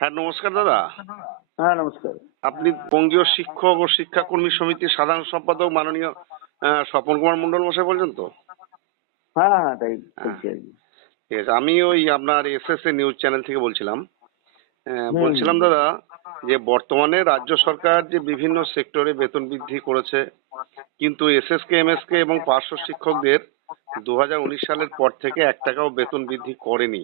হ্যাঁ নমস্কার দাদা। হ্যাঁ নমস্কার। আপনি বঙ্গীয় শিক্ষক ও শিক্ষাকর্মী সমিতির সাধারণ সম্পাদক মাননীয় স্বপন কুমার মন্ডল মশাই বলছেন তো? হ্যাঁ হ্যাঁ তাই কি। ঠিক আছে আমি ওই আপনার এসএসএ নিউজ চ্যানেল থেকে বলছিলাম। বলছিলাম দাদা যে বর্তমানে রাজ্য সরকার যে বিভিন্ন সেক্টরে বেতন বৃদ্ধি করেছে কিন্তু এসএসকে এমএসকে এবং পার্শ্ব শিক্ষকদের দু হাজার উনিশ সালের পর থেকে এক টাকাও বেতন বৃদ্ধি করেনি।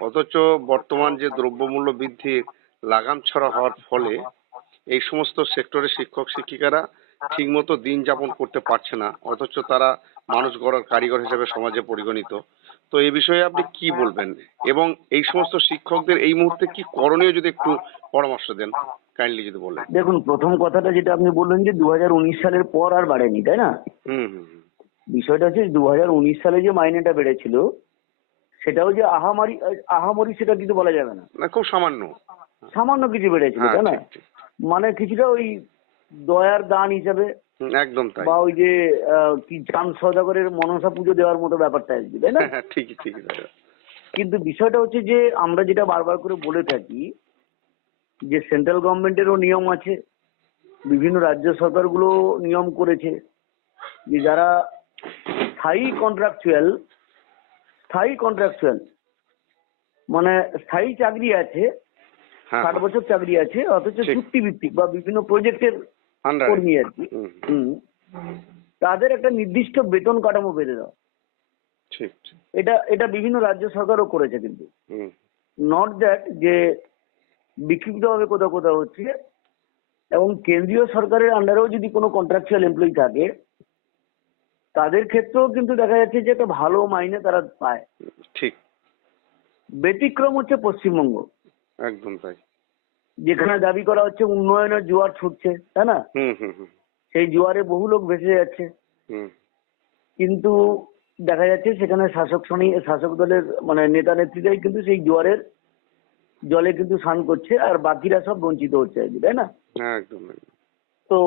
অথচ বর্তমান যে দ্রব্যমূল্য বৃদ্ধির লাগাম ছড়া হওয়ার ফলে এই সমস্ত সেক্টরের শিক্ষক শিক্ষিকারা ঠিকমতো দিন যাপন করতে পারছে না অথচ তারা মানুষ গড়ার কারিগর হিসেবে সমাজে পরিগণিত। তো এই বিষয়ে আপনি কি বলবেন? এবং এই সমস্ত শিক্ষকদের এই মুহূর্তে কি করণীয় যদি একটু পরামর্শ দেন কাইন্ডলি যদি বলেন। দেখুন প্রথম কথাটা যেটা আপনি বললেন যে দু হাজার উনিশ সালের পর আর বাড়েনি তাই না? হুম হুম হুম। বিষয়টা হচ্ছে দু হাজার উনিশ সালে যে মাইনেটা বেড়েছিল সেটাও যে আহামারি আহামরি সেটা কিন্তু বলা যাবে না। না খুব সামান্য। সামান্য কিছু বেড়েছিল হ্যাঁ তাই না? ঠিক ঠিক মানে কিছুটা ওই দয়ার দান হিসাবে একদম তাই। বা ওই যে কি জান সদাগরের মনসা পুজো দেওয়ার মতো ব্যাপারটা আসবে তাই না? হ্যাঁ হ্যাঁ ঠিকই ঠিকই কিন্তু বিষয়টা হচ্ছে যে আমরা যেটা বারবার করে বলে থাকি যে সেন্ট্রাল গভর্নমেন্টেরও নিয়ম আছে বিভিন্ন রাজ্য সরকারগুলো নিয়ম করেছে যে যারা স্থায়ী কন্ট্রাকচুয়াল স্থায়ী কন্ট্রাকশন মানে স্থায়ী চাকরি আছে হ্যাঁ ষাট বছর চাকরি আছে অথচ। চুক্তি ভিত্তিক বা বিভিন্ন প্রজেক্টের কর্মী আর কি। তাদের একটা নির্দিষ্ট বেতন কাঠামো বেঁধে দেওয়া এটা এটা বিভিন্ন রাজ্য সরকারও করেছে কিন্তু। হুম। নট দ্যাট যে বিক্ষিপ্তভাবে কোথাও কোথাও হচ্ছে এবং কেন্দ্রীয় সরকারের আন্ডারেও যদি কোনো কন্ট্রাকচুয়াল এমপ্লয়ি থাকে তাদের ক্ষেত্রেও কিন্তু দেখা যাচ্ছে যে একটা ভালো মাইনে তারা পায়। ঠিক। ব্যতিক্রম হচ্ছে পশ্চিমবঙ্গ। একদম তাই। যেখানে দাবি করা হচ্ছে উন্নয়নের জোয়ার ছুটছে তাই না? সেই জোয়ারে বহু লোক ভেসে যাচ্ছে। কিন্তু দেখা যাচ্ছে সেখানে শাসক শ্রেণি শাসক দলের মানে নেতা নেত্রীরাই কিন্তু সেই জোয়ারের জলে কিন্তু স্নান করছে আর বাকিরা সব বঞ্চিত হচ্ছে আর কি, তাই না? হ্যাঁ একদম। তো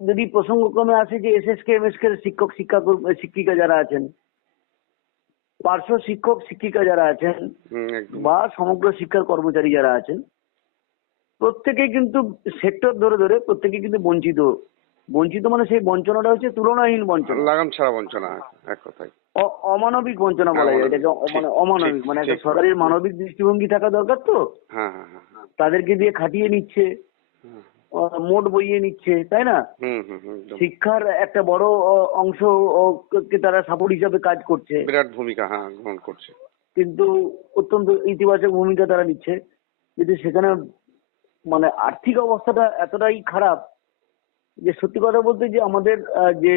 যদি প্রসঙ্গক্রমে আসে যে এসএসকে এমএসকে শিক্ষক শিক্ষা শিক্ষিকা যারা আছেন পার্শ্ব শিক্ষক শিক্ষিকা যারা আছেন বা সমগ্র শিক্ষার কর্মচারী যারা আছেন প্রত্যেকেই কিন্তু সেক্টর ধরে ধরে প্রত্যেকে কিন্তু বঞ্চিত বঞ্চিত মানে সেই বঞ্চনাটা হচ্ছে তুলনাহীন বঞ্চনা। লাগাম ছাড়া বঞ্চনা এক কথায়। অমানবিক বঞ্চনা বলা যায় এটাকে মানে অমানবিক মানে একটা সরকারের মানবিক দৃষ্টিভঙ্গি থাকা দরকার তো? হ্যাঁ হ্যাঁ হ্যাঁ। তাদেরকে দিয়ে খাটিয়ে নিচ্ছে। মোট বইয়ে নিচ্ছে তাই না? শিক্ষার একটা বড় অংশ কে তারা সাপোর্ট হিসাবে কাজ করছে। বিরাট ভূমিকা হ্যাঁ গ্রহণ করছে। কিন্তু অত্যন্ত ইতিবাচক ভূমিকা তারা নিচ্ছে। কিন্তু সেখানে মানে আর্থিক অবস্থাটা এতটাই খারাপ যে সত্যি কথা বলতে যে আমাদের যে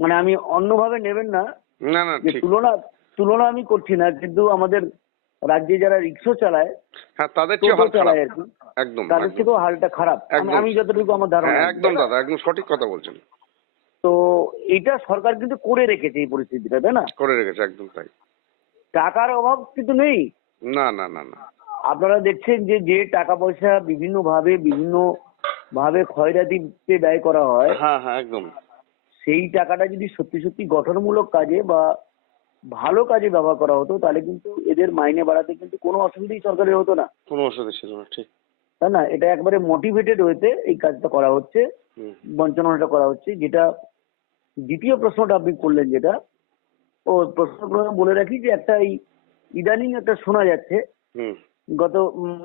মানে আমি অন্যভাবে নেবেন না না না যে তুলনা তুলনা আমি করছি না কিন্তু আমাদের রাজ্যে যারা রিক্সা চালায় হ্যাঁ তাদের চেয়ে চালায় আর কি। একদম তাদের থেকেও হালটা খারাপ। আমি- যতটুকু আমার ধারণা হ্যাঁ, একদম দাদা একদম সঠিক কথা বলছেন। তো এটা সরকার কিন্তু করে রেখেছে এই পরিস্থিতিটা তাই না? করে রেখেছে একদম তাই। টাকার অভাব কিন্তু নেই। না না না না। আপনারা দেখছেন যে যে টাকা পয়সা বিভিন্ন ভাবে বিভিন্ন ভাবে ক্ষয়রাতিতে ব্যয় করা হয় হ্যাঁ হ্যাঁ একদম। সেই টাকাটা যদি সত্যি সত্যি গঠনমূলক কাজে বা ভালো কাজে ব্যবহার করা হতো তাহলে কিন্তু এদের মাইনে বাড়াতে কিন্তু কোনো অসুবিধাই সরকারের হতো না। কোনো অসুবিধা ছিল না ঠিক। তাই না এটা একবারে মোটিভেটেড হয়েছে এই কাজটা করা হচ্ছে বঞ্চনাটা করা হচ্ছে যেটা দ্বিতীয় প্রশ্নটা আপনি করলেন যেটা ও প্রশ্ন বলে রাখি যে একটা এই ইদানিং একটা শোনা যাচ্ছে গত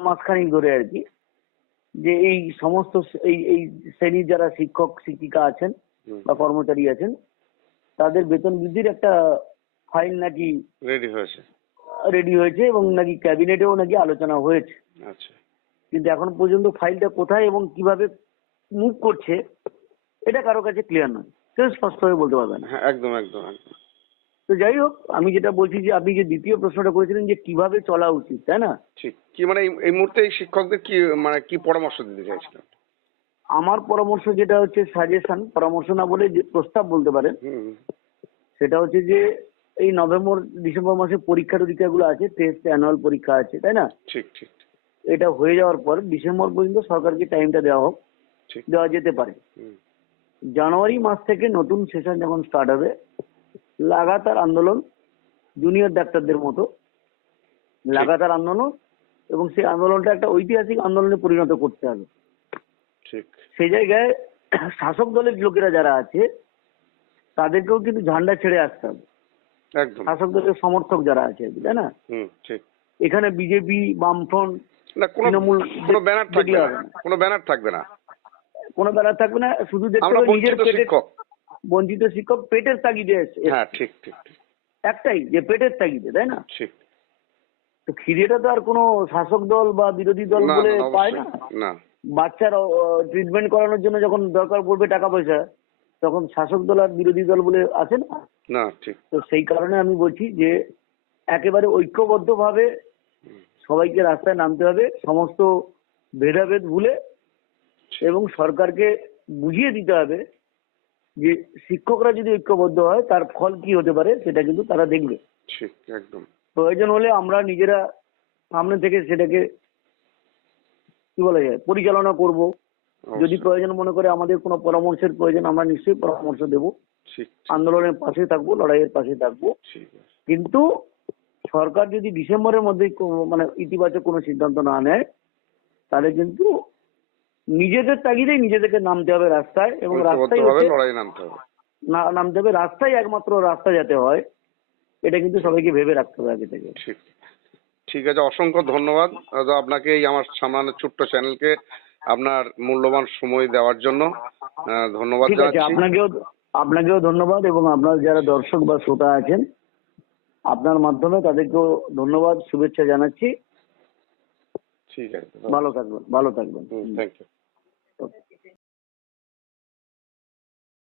মাসখানেক ধরে আর কি যে এই সমস্ত এই এই শ্রেণির যারা শিক্ষক শিক্ষিকা আছেন বা কর্মচারী আছেন তাদের বেতন বৃদ্ধির একটা ফাইল নাকি রেডি হয়েছে। রেডি হয়েছে এবং নাকি ক্যাবিনেটেও নাকি আলোচনা হয়েছে। আচ্ছা। কিন্তু এখন পর্যন্ত ফাইলটা কোথায় এবং কীভাবে মুভ করছে এটা কারও কাছে ক্লিয়ার নয়। কেউ স্পষ্টভাবে বলতে পারবে না। হ্যাঁ একদম একদম তো যাই হোক আমি যেটা বলছি যে আপনি যে দ্বিতীয় প্রশ্নটা করেছিলেন যে কীভাবে চলা উচিত তাই না? ঠিক। কি মানে এই- মুহূর্তে শিক্ষকদের কি মানে কি পরামর্শ দিতে চাইছিলেন? আমার পরামর্শ যেটা হচ্ছে সাজেশন পরামর্শ না বলে যে প্রস্তাব বলতে পারেন হুম। সেটা হচ্ছে যে এই নভেম্বর ডিসেম্বর মাসে পরীক্ষা টরীক্ষা গুলো আছে টেস্ট অ্যানুয়াল পরীক্ষা আছে তাই না? ঠিক ঠিক। এটা হয়ে যাওয়ার পর ডিসেম্বর পর্যন্ত সরকারকে টাইমটা দেওয়া হোক ঠিক। দেওয়া যেতে পারে। জানুয়ারি মাস থেকে নতুন সেশন যখন স্টার্ট হবে লাগাতার আন্দোলন জুনিয়র ডাক্তারদের মতো লাগাতার আন্দোলন এবং সেই আন্দোলনটা একটা ঐতিহাসিক আন্দোলনে পরিণত করতে হবে। ঠিক। সেই জায়গায় শাসক দলের লোকেরা যারা আছে তাদেরকেও কিন্তু ঝান্ডা ছেড়ে আসতে হবে। শাসক দলের সমর্থক যারা আছে তাই না? ঠিক। এখানে বিজেপি বামফ্রন্ট না কোনো কোনো ব্যানার থাকবে না। কোনো ব্যানার থাকবে না। কোনো বেলা থাকবে না শুধু দেখতে হবে নিজের বঞ্চিত পেটের শিক্ষক। বঞ্চিত শিক্ষক পেটের তাগিদে এসে- হ্যাঁ ঠিক ঠিক একটাই যে পেটের তাগিদে তাই না? ঠিক। তো খিদেটা তো আর কোনো শাসক দল বা বিরোধী দল বলে পায় না। না। বাচ্চার ট্রিটমেন্ট করানোর জন্য যখন দরকার পড়বে টাকা পয়সা তখন শাসক দল আর বিরোধী দল বলে আসে না? না ঠিক। তো সেই কারণে আমি বলছি যে একেবারে ঐক্যবদ্ধভাবে সবাইকে রাস্তায় নামতে হবে সমস্ত ভেদাভেদ ভুলে এবং সরকারকে বুঝিয়ে দিতে হবে যে শিক্ষকরা যদি ঐক্যবদ্ধ হয় তার ফল কি হতে পারে সেটা কিন্তু তারা দেখবে। ঠিক একদম। প্রয়োজন হলে আমরা নিজেরা সামনে থেকে সেটাকে কি বলা যায় পরিচালনা করব। যদি প্রয়োজন মনে করে আমাদের কোনো পরামর্শের প্রয়োজন আমরা নিশ্চয়ই পরামর্শ দেব। আন্দোলনের পাশে থাকব লড়াইয়ের পাশে থাকব। কিন্তু সরকার যদি ডিসেম্বরের মধ্যে মানে ইতিবাচক কোনো সিদ্ধান্ত না নেয় তাহলে কিন্তু নিজেদের তাগিদেই নিজেদেরকে নামতে হবে রাস্তায় এবং রাস্তায় নামতে হবে। রাস্তায় একমাত্র রাস্তা যাতে হয় এটা কিন্তু সবাইকে ভেবে রাখতে হবে আগে থেকে। ঠিক। ঠিক আছে অসংখ্য ধন্যবাদ। আপনাকে এই আমার সামান্য ছোট্ট চ্যানেলকে আপনার মূল্যবান সময় দেওয়ার জন্য ধন্যবাদ আপনাকেও আপনাকেও ধন্যবাদ এবং আপনার যারা দর্শক বা শ্রোতা আছেন আপনার মাধ্যমে তাদেরকেও ধন্যবাদ শুভেচ্ছা জানাচ্ছি। ঠিক আছে। ভালো থাকবেন ভালো থাকবেন। Thank you